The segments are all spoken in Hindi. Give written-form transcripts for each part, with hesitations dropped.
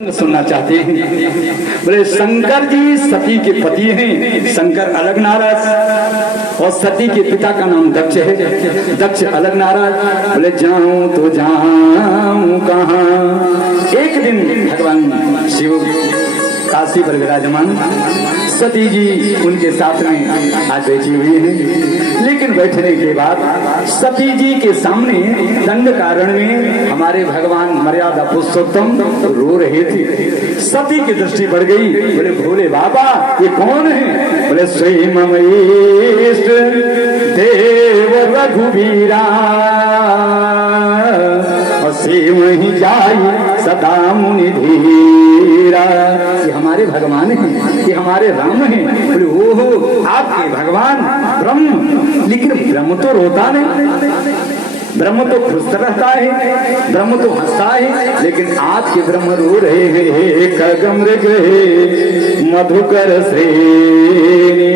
सुनना चाहते हैं। बोले शंकर जी सती के पति हैं। शंकर अलग नाराज और सती के पिता का नाम दक्ष है। दक्ष अलग नाराज। बोले जाऊं तो जाऊं कहां। एक दिन भगवान शिव काशी पर विराजमान, सती जी उनके साथ में आज बैठी हुई है। लेकिन बैठने के बाद सती जी के सामने दंड कारण में हमारे भगवान मर्यादा पुरुषोत्तम रो रहे थे। सती की दृष्टि बढ़ गई। बोले भोले बाबा ये कौन है? बोले स्वयं महेश देव रघुवीरा से वही जाई सदा मुनि धीरा। ये हमारे भगवान हैं, ये हमारे राम हैं। बोले ओहो आपके भगवान ब्रह्म। लेकिन ब्रह्म तो रोता नहीं, ब्रह्म तो खुश रहता है, ब्रह्म तो हंसता है। लेकिन आपके ब्रह्म रो रहे हैं। खगमृग मधुकर श्रेणी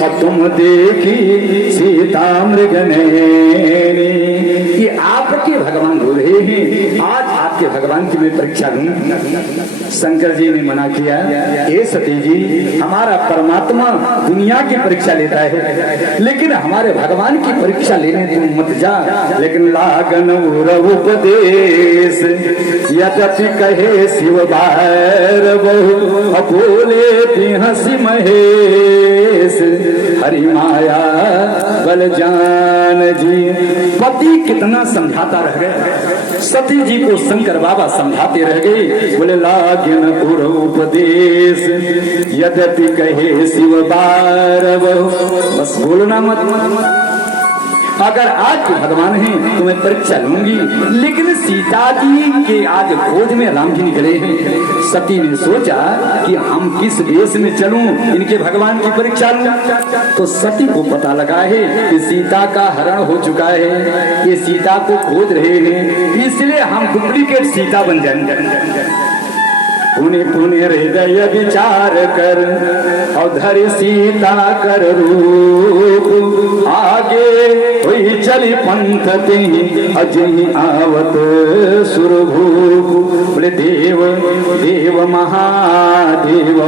और तुम देखी सीता मृग नैनी। ये आपके भगवान रो रहे हैं। आज आपके भगवान की मैं परीक्षा लूं। शंकर जी ने मना किया, ये सती जी हमारा परमात्मा दुनिया की परीक्षा लेता है, लेकिन हमारे भगवान की परीक्षा लेने तुम मत जा। लेकिन लागन उपदेश यद्यपि कहे शिव बार बहु बोले हंसी महेश हरि माया बल जान जी। पति कितना समझाता रह गए, सती जी को शंकर बाबा समझाते रह गए। बोले लागन उपदेश यद्यपि कहे शिव बार बहु। बस बोलना मत। अगर आज के भगवान हैं तो मैं परीक्षा लूंगी। लेकिन सीता जी के आज खोज में राम जी निकले हैं। सती ने सोचा कि हम किस वेश में चलूं, इनके भगवान की परीक्षा लूं। तो सती को पता लगा है कि सीता का हरण हो चुका है, ये सीता को खोज रहे हैं, इसलिए हम डुप्लीकेट सीता बन जाएंगे। पुण्य पुण्य हृदय विचार कर और धर सीता कर रूप। आगे हुई चली पंथ तेहि अजहि आवत सुरभूप। बोले देव देव महादेव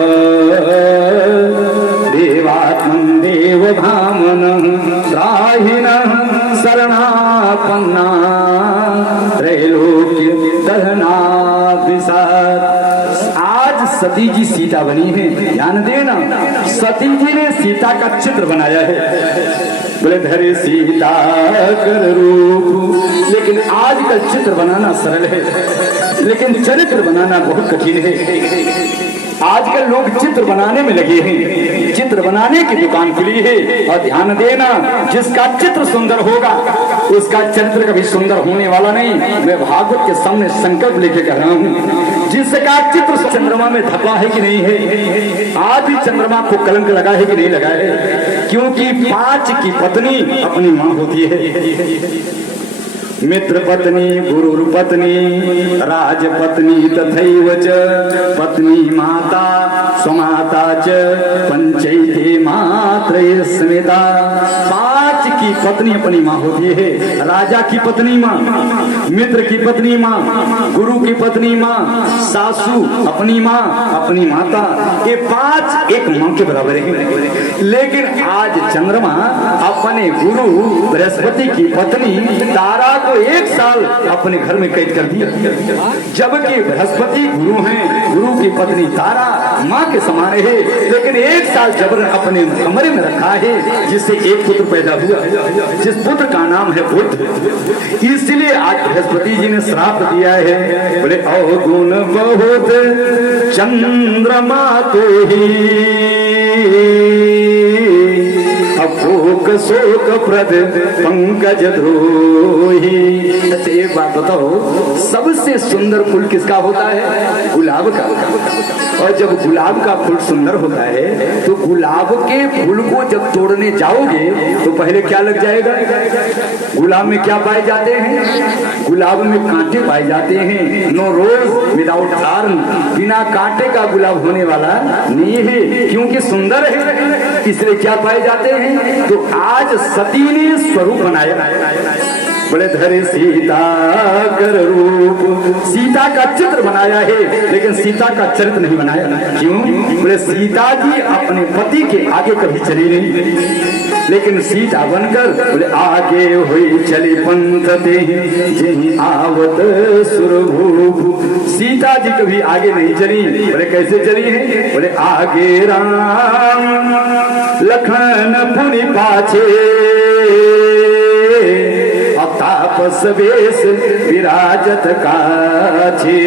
देवात्मन देव भामन त्राहिन शरणापन्ना त्रैलोक्य दहना विषाद। सती जी सीता बनी है, ध्यान देना। सती जी ने सीता का चित्र बनाया है। बोले धरे सीता कर रूप। लेकिन आज का चित्र बनाना सरल है, लेकिन चरित्र बनाना बहुत कठिन है। आजकल लोग चित्र बनाने में लगे हैं, चित्र बनाने की दुकान खुली है। और ध्यान देना, जिसका चित्र सुंदर होगा उसका चरित्र कभी सुंदर होने वाला नहीं। मैं भागवत के सामने संकल्प लेके कह रहा हूँ, जिसका चित्र चंद्रमा में धब्बा है कि नहीं है, आज भी चंद्रमा को कलंक लगा है कि नहीं लगा है, क्योंकि 5 की पत्नी अपनी माँ होती है। मित्र पत्नी गुरु पत्नी राजपत्नी तथैव च पत्नी माता स्वमाता च पंचैते मात्र स्मिता। 5 की पत्नी अपनी माँ होती है। राजा की पत्नी माँ, मित्र की पत्नी माँ, गुरु की पत्नी माँ, सासू अपनी माँ, अपनी माता। ये 5 एक माँ के बराबर है। लेकिन आज चंद्रमा अपने गुरु बृहस्पति की पत्नी तारा को 1 साल अपने घर में कैद कर दिया। जबकि बृहस्पति गुरु हैं, गुरु की पत्नी तारा माँ के समान है, लेकिन 1 साल जबर अपने कमरे में रखा है, जिससे एक पुत्र पैदा हुआ, जिस पुत्र का नाम है बुध। इसलिए आज बृहस्पति जी ने श्राप दिया है। बोले अवगुण बहुत चंद्रमा तो ही अशोक शोक प्रद पंकज द्रोही। अच्छा एक बात बताओ, सबसे सुंदर फूल किसका होता है? गुलाब का। और जब गुलाब का फूल सुंदर होता है तो गुलाब के फूल को जब तोड़ने जाओगे तो पहले क्या लग जाएगा? गुलाब में क्या पाए जाते हैं? गुलाब में कांटे पाए जाते हैं। नो रोज विदाउट थॉर्न, बिना कांटे का गुलाब होने वाला नहीं है, क्योंकि सुंदर है, इसलिए क्या पाए जाते हैं? तो आज सती ने स्वरूप बनाया। बोले धरे सीता कर रूप, सीता का चित्र बनाया है लेकिन सीता का चरित्र नहीं बनाया। क्यों? बोले सीता जी अपने पति के आगे कभी चली नहीं, लेकिन सीता बनकर बोले आगे हुई चली पंथ ते जहीं आवत सुरभूप। सीता जी कभी आगे नहीं चली। बोले कैसे चली है? बोले आगे राम लखन पुनि पाछे, तापस वेश विराजत काछे।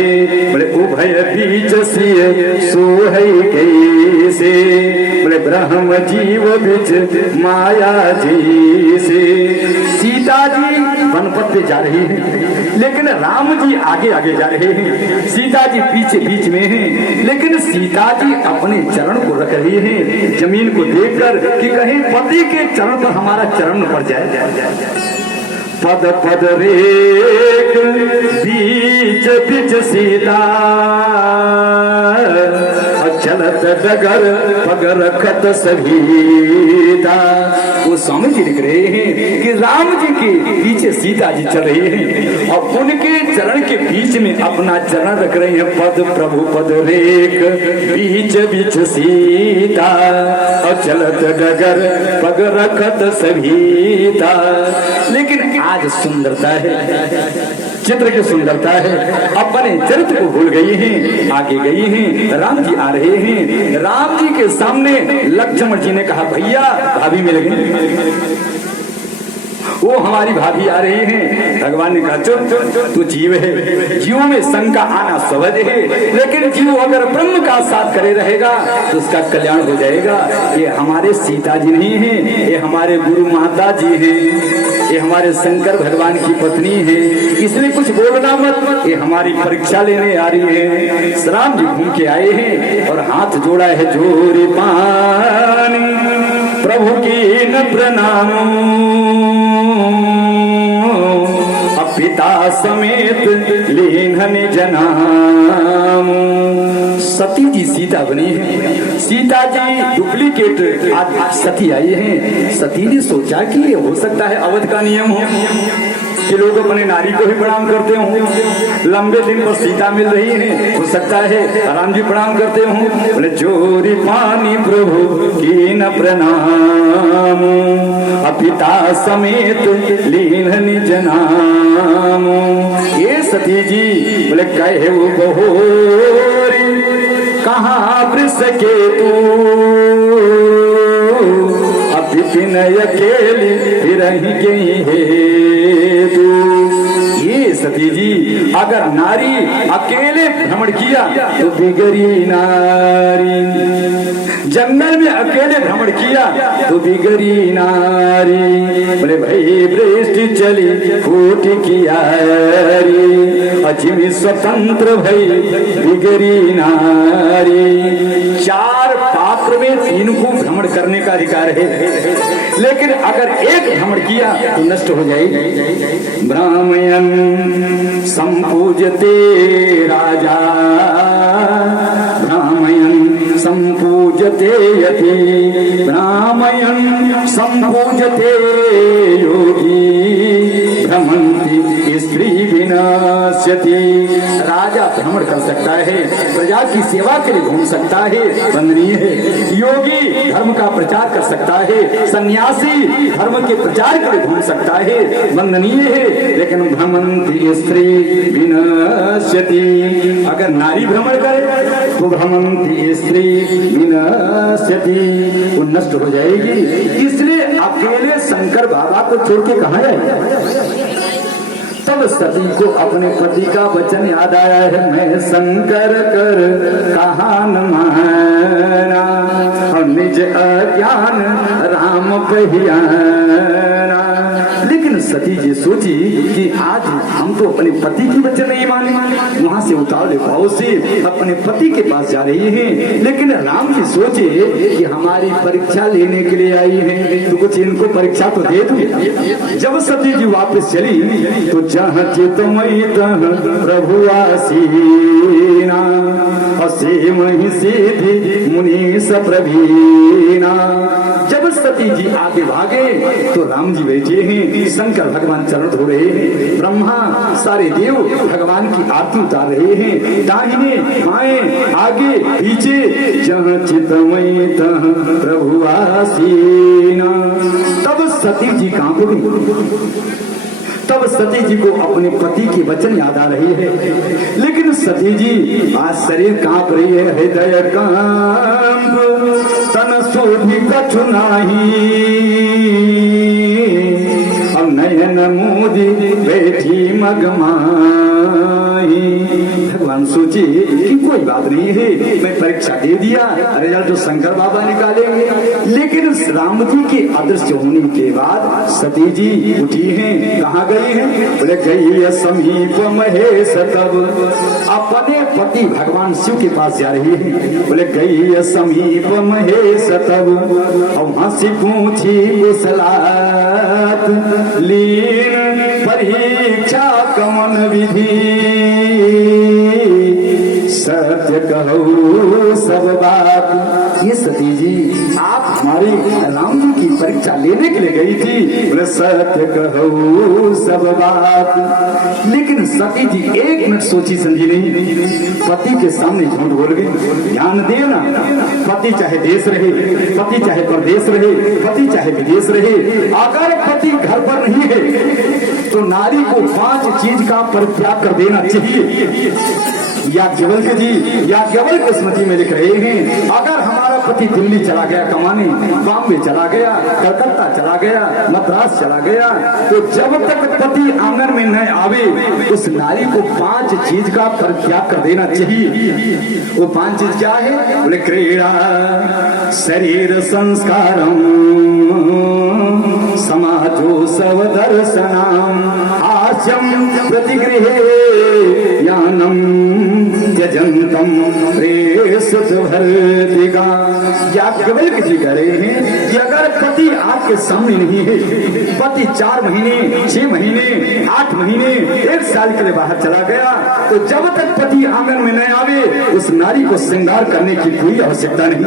बोले उभय बीच सिय सोहई कैसे, बोले ब्रह्म जीव बीच माया जी से। सीता जी वनपथ पे जा रही है लेकिन राम जी आगे आगे जा रहे हैं, सीता जी पीछे बीच में हैं, लेकिन सीता जी अपने चरण को रख रही हैं जमीन को देखकर कि कहीं पति के चरण पर हमारा चरण न पड़ जाए। पद पद रेख बीच बीच सीता, चलत डगर पग रखत सभीता। वो स्वामी जी लिख रहे हैं कि राम जी के पीछे सीता जी चल रही हैं और उनके चरण के बीच में अपना चरण रख रहे हैं। पद प्रभु पद रेख बीच बीच सीता, और चलत डगर पग रखत सभीता। लेकिन आज सुंदरता है, चित्र की सुंदरता है, अपने चरित्र को भूल गई हैं, आगे गई हैं। राम जी आ रहे हैं, राम जी के सामने लक्ष्मण जी ने कहा भैया भाभी मिल गई, वो हमारी भाभी आ रही हैं। भगवान ने कहा चुप तू जीव है, जीवों में शंका आना सहज है, लेकिन जीव अगर ब्रह्म का साथ करे रहेगा तो उसका कल्याण हो जाएगा। ये हमारे सीता जी नहीं है, ये हमारे गुरु माता जी हैं, ये हमारे शंकर भगवान की पत्नी है, इसलिए कुछ बोलना मत, ये हमारी परीक्षा लेने आ रही है। राम जी घूम के आए हैं और हाथ जोड़ा है जोरी पानी, प्रभु की न प्रणाम, पिता समेत लीन जनाम। सती जी सीता बनी है, सीता जी डुप्लीकेट आज सती आई है। सती ने सोचा कि ये हो सकता है अवध का नियम हो कि लोग अपने नारी को ही प्रणाम करते हों, लंबे दिन पर सीता मिल रही है, हो सकता है राम जी प्रणाम करते हों। बोले जोरी पानी प्रभु की न प्रणाम, पिता समेत लीन जनाम। ये सती जी बोले कहे वो बहोरी कहाँ वृष के तू, अभी दिन अकेली रही गई है तू। ये सती जी अगर नारी अकेले भ्रमण किया तो बिगड़ी नारी, जंगल में अकेले भ्रमण किया तो बिगड़ी नारी। बोले भाई वृष्टि चली फूट कियारी, अजिमी स्वतंत्र भई बिगड़ी नारी। चार पात्र में तीन को भ्रमण करने का अधिकार है, लेकिन अगर एक भ्रमण किया तो नष्ट हो जाएगी। ब्राह्मण संपूजते राजा, ब्राह्मण संपूजते यति, ब्राह्मण संपूजते योगी, भ्रमंति स्त्री विनाश्यति। राजा भ्रमण कर सकता है, प्रजा की सेवा के लिए घूम सकता है, वंदनीय है। योगी धर्म का प्रचार कर सकता है, सन्यासी धर्म के प्रचार के लिए घूम सकता है, वंदनीय है। लेकिन भ्रमंति स्त्री विनाश्यति, अगर नारी भ्रमण करे तो भ्रमंति स्त्री विनाश्यति, वो नष्ट हो जाएगी। इसलिए अकेले शंकर बाबा को छोड़ के कहाँ जाए। तब सती को अपने पति का वचन याद आया है, मैं शंकर कर कहा न माना, और निज अज्ञान राम पहियाना। लेकिन सती जी सोची कि आज हम तो अपने पति की वचन नहीं माने, वहां से उतावले भाव से अपने पति के पास जा रही हैं। लेकिन राम जी सोचे कि हमारी परीक्षा लेने के लिए आई है तो कुछ इनको परीक्षा तो दे दो। जब सती जी वापस चली तो जहाँ चितमयी तह प्रभु आसीना, और से वही सीधी मुनीष प्रवीणा। जब सती जी आगे भागे तो राम जी बैठे हैं, शंकर भगवान चरण धो रहे हैं, ब्रह्मा सारे देव भगवान की आरती उतार रहे हैं, दाहिने बाएं आगे पीछे, जहाँ चितमय तहाँ प्रभु आसीना। तब सती जी कांप गई। तब सती जी को अपने पति के वचन याद आ रही है, लेकिन सती जी आज शरीर कांप रही है, हृदय कांप तन शोभी कछु नाही, अब नयन मोदी बैठी मगमाई। भगवान सोचे कि कोई बात नहीं है, मैं परीक्षा दे दिया, रिजल्ट तो शंकर बाबा निकालेंगे। लेकिन राम जी के अदृश्य होने के बाद सती जी उठी हैं, कहाँ गई हैं? बोले गई समीप महेश, तब अपने पति भगवान शिव के पास जा रही है। बोले गई समीप महेश, तब अब हंसी पूछी कुशलात, लीन परीक्षा कवन विधि, सत्य कहो सब बात। ये सती जी आप हमारे राम जी की परीक्षा लेने के लिए गई थी, बोले सत्य कहो सब बात। लेकिन सती जी एक मिनट सोची समझी नहीं, पति के सामने झूठ बोल गई। ध्यान देना, पति चाहे देश रहे, पति चाहे परदेश रहे, पति चाहे विदेश रहे, अगर पति घर पर नहीं है तो नारी को 5 चीज का परित्याग कर देना चाहिए। याज्ञवल्क्य जी याज्ञवल्क्य स्मृति में लिख रहे हैं, अगर हमारा पति दिल्ली चला गया कमाने, बॉम्बे चला गया, कलकत्ता चला गया, मद्रास चला गया, तो जब तक पति आंगन में न आवे उस नारी को 5 चीज का परित्याग कर देना चाहिए। वो 5 चीज क्या है? बोले क्रीड़ा शरीर संस्कारम समाजो सवदर्शनम हास्यम प्रतिगृहे ज्ञानम त्यजंतम प्रेषित भर्तिका। याज्ञवल्क्य जी कह रहे हैं कि अगर पति आपके सामने नहीं है, पति 4 महीने 6 महीने 8 महीने 1 साल के लिए बाहर चला गया, तो जब तक पति आंगन में न आवे उस नारी को श्रृंगार करने की कोई आवश्यकता नहीं।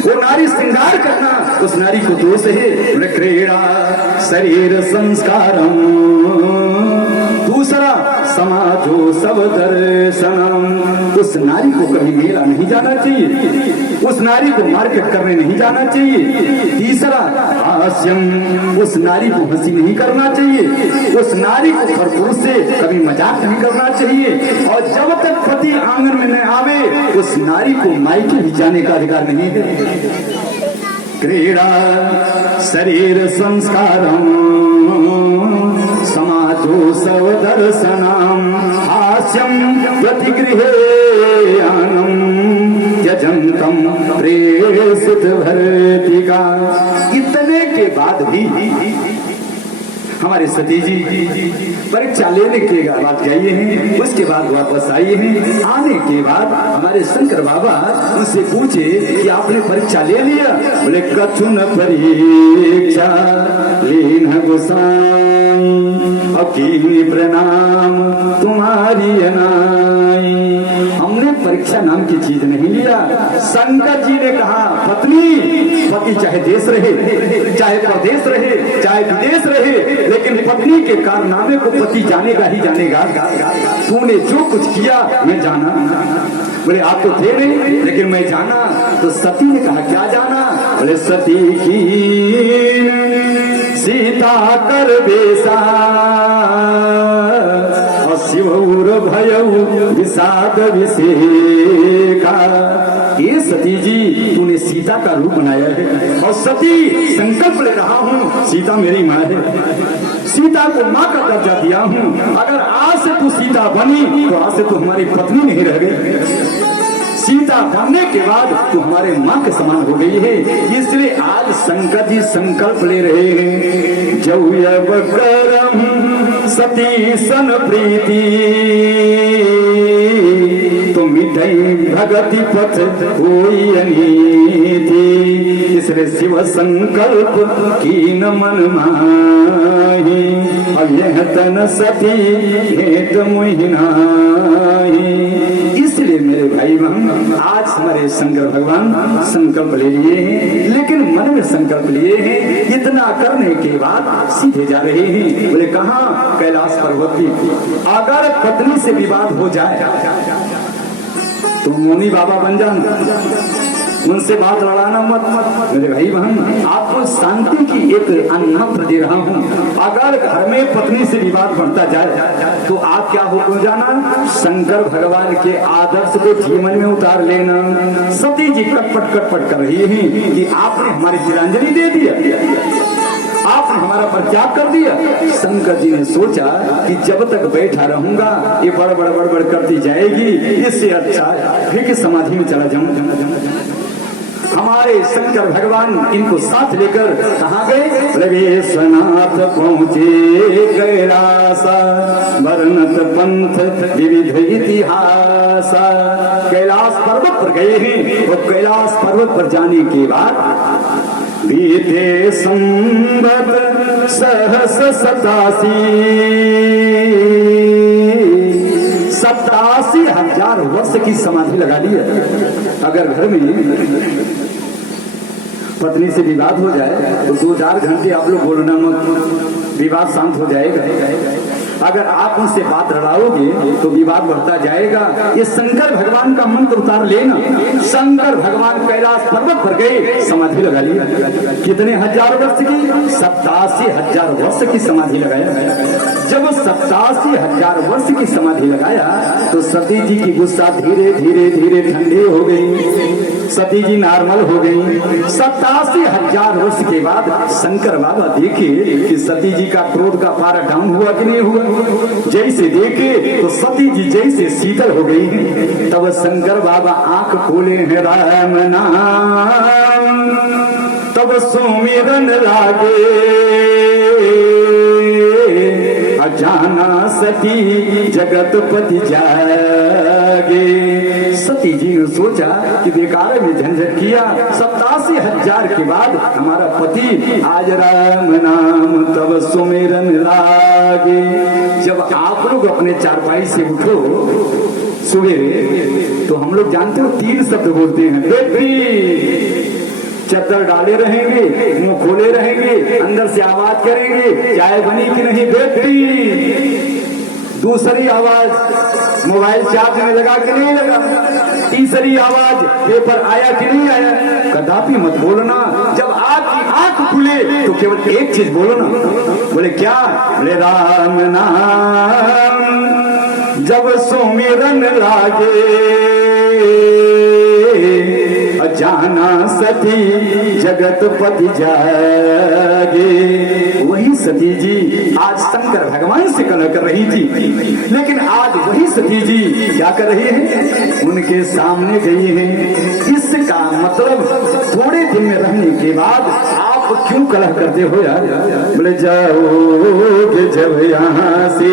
वो नारी श्रृंगार करना उस नारी को दोष है। क्रीड़ा शरीर संस्कारम, दूसरा समाजो सब दर्शनम, उस नारी को कभी मेला नहीं जाना चाहिए, उस नारी को मार्केट करने नहीं जाना चाहिए। तीसरा हास्यम, उस नारी को हंसी नहीं करना चाहिए, उस नारी को भरपूर से कभी मजाक नहीं करना चाहिए। और जब तक पति आंगन में न आवे उस नारी को मायके भी जाने का अधिकार नहीं है। क्रीड़ा शरीर संस्कारम समाजो सवदर्शनम हास्यम प्रतिगृहे आनम त्यजंतम प्रेषित भर्तिका। इतने के बाद भी हमारे सती जी परीक्षा लेने के बाद गए हैं, उसके बाद वापस आए हैं। आने के बाद हमारे शंकर बाबा उनसे पूछे कि आपने परीक्षा ले लिया? बोले कठिन परीक्षा लीन गोसाई, अकीनी प्रणाम तुम्हारी अनाई। हमने परीक्षा नाम की चीज नहीं लिया। शंकर जी ने कहा पत्नी पति चाहे देश रहे, चाहे प्रदेश रहे, चाहे विदेश रहे, लेकिन पत्नी के कारनामे को पति जानेगा ही जानेगा। तूने जो कुछ किया मैं जाना। बोले आप तो थे नहीं, लेकिन मैं जाना। तो सती ने कहा क्या जाना? बोले सती की सीता कर बेसा और शिवौर भयऊ विषाद विषेका। ये सती जी तूने सीता का रूप बनाया है, और सती संकल्प ले रहा हूँ सीता मेरी माँ है, सीता को माँ का दर्जा दिया हूँ। अगर आज से तू सीता बनी तो आज से तू हमारी पत्नी नहीं रह गई, सीता बनने के बाद तू हमारे माँ के समान हो गई है। इसलिए आज शंकर जी संकल्प ले रहे हैं, जौयब करम सती सन प्रीति, तो तई भगति पथ कोई अनीति, इसलिए शिव संकल्प की न मन माही, अब यह तन सती हेत मोहिनाही। इसलिए मेरे भाई बहन आज हमारे शंकर भगवान संकल्प ले लिए हैं, लेकिन मन में संकल्प लिए हैं, इतना करने के बाद सीधे जा रहे हैं। बोले कहाँ? कैलाश पर्वत की। अगर पत्नी से विवाद हो जाए तो मुनि बाबा बन जाना, उनसे बात लड़ाना मत। मेरे भाई बहन आपको शांति की एक अन्नत्र दे रहा हूँ। अगर घर में पत्नी से विवाद बढ़ता जाए तो आप क्या हो जाना, शंकर भगवान के आदर्श को जीवन में उतार लेना। सती जी कटपट कर रही हैं कि आपने हमारी तिलांजलि दे दिया, आपने हमारा परित्याग कर दिया। शंकर जी ने सोचा कि जब तक बैठा रहूंगा ये बड़ करती जाएगी, इससे अच्छा फिर कि समाधि में चला जाऊं। हमारे शंकर भगवान इनको साथ लेकर कहाँ गए? विश्वनाथ पहुँचे कैलास, वर्णत पंथ विविध इतिहास। कैलाश पर्वत पर गए हैं और कैलाश पर्वत पर जाने के बाद बीते संवत सहस 87,000 वर्ष की समाधि लगा ली है। अगर घर में पत्नी से विवाद हो जाए तो 2-4 घंटे आप लोग बोलना मत, विवाद शांत हो जाएगा। अगर आप उनसे बात लड़ाओगे तो विवाद बढ़ता जाएगा। ये शंकर भगवान का मंत्र उतार लेना। शंकर भगवान कैलाश पर्वत पर गए, समाधि लगा लिया। कितने हजार वर्ष की? 87,000 वर्ष की समाधि लगाया। जब 87,000 वर्ष की समाधि लगाया तो सती जी की गुस्सा धीरे धीरे ठंडी हो गई, सती जी नॉर्मल हो गई। 87,000 वर्ष के बाद शंकर बाबा देखे कि सती जी का क्रोध का पारा डाउन हुआ कि नहीं हुआ। जैसे देखे तो सती जी जैसे शीतल हो गई। तब शंकर बाबा आंख खोले हैं राम नाम, तब सुमिरन लागे अजाना सती जगतपति जागे। सती जी ने सोचा कि बेकार में झंझट किया। 87,000 के बाद हमारा पति आज राम नाम तब सुमिरन लागे। जब आप लोग अपने चारपाई से उठो सुबह तो हम लोग जानते हो 3 शब्द बोलते हैं। बेटी चद्दर डाले रहेंगे, मुंह खोले रहेंगे, अंदर से आवाज करेंगे चाय बनी कि नहीं बेटी। दूसरी आवाज मोबाइल चार्ज में लगा कि नहीं लगा। तीसरी आवाज पेपर आया कि नहीं आया। कदापि मत बोलना। जब आपकी आंख खुले तो केवल एक चीज बोलना। बोले क्या? बोले राम नाम जब सुमिरन लागे जाना सती जगतपति जागे। वही सती जी आज शंकर भगवान से कलह कर रही थी, लेकिन आज वही सती जी क्या कर रही है? उनके सामने गई है। इसका मतलब थोड़े दिन में रहने के बाद आप क्यों कलह करते हो यार? बोले जाओगे जब यहाँ से,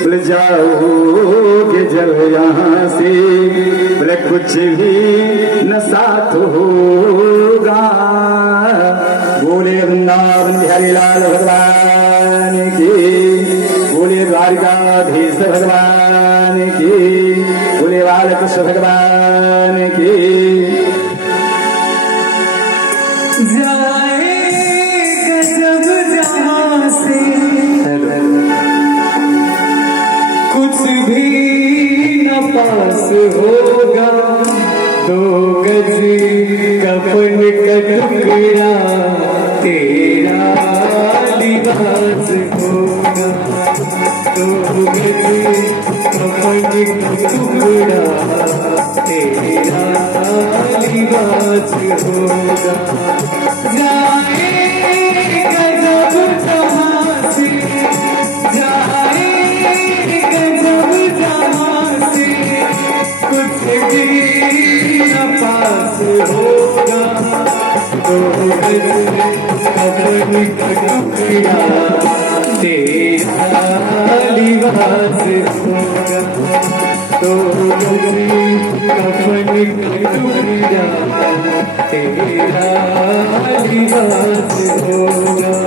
बोले जाओगे जब यहाँ से, बोले कुछ भी न साथ होगा। बोले वृंदावन बिहारी लाल भगवान की, बोले द्वारिकाधीश भगवान की, बोले बालकृष्ण भगवान की। जाएगा जब जहाँ से कुछ भी न पास होगा। 2 गज कफन का टुकड़ा तेरा लिबास होगा। 2 गज कफन का टुकड़ा तेरा लिबास होगा। जाएगा जब जहाँ से, जाएगा जब जहाँ से कुछ भी न पास होगा। 2 गज कफन का टुकड़ा तेरा लिबास होगा। 2 गज तेरा लिबास होगा।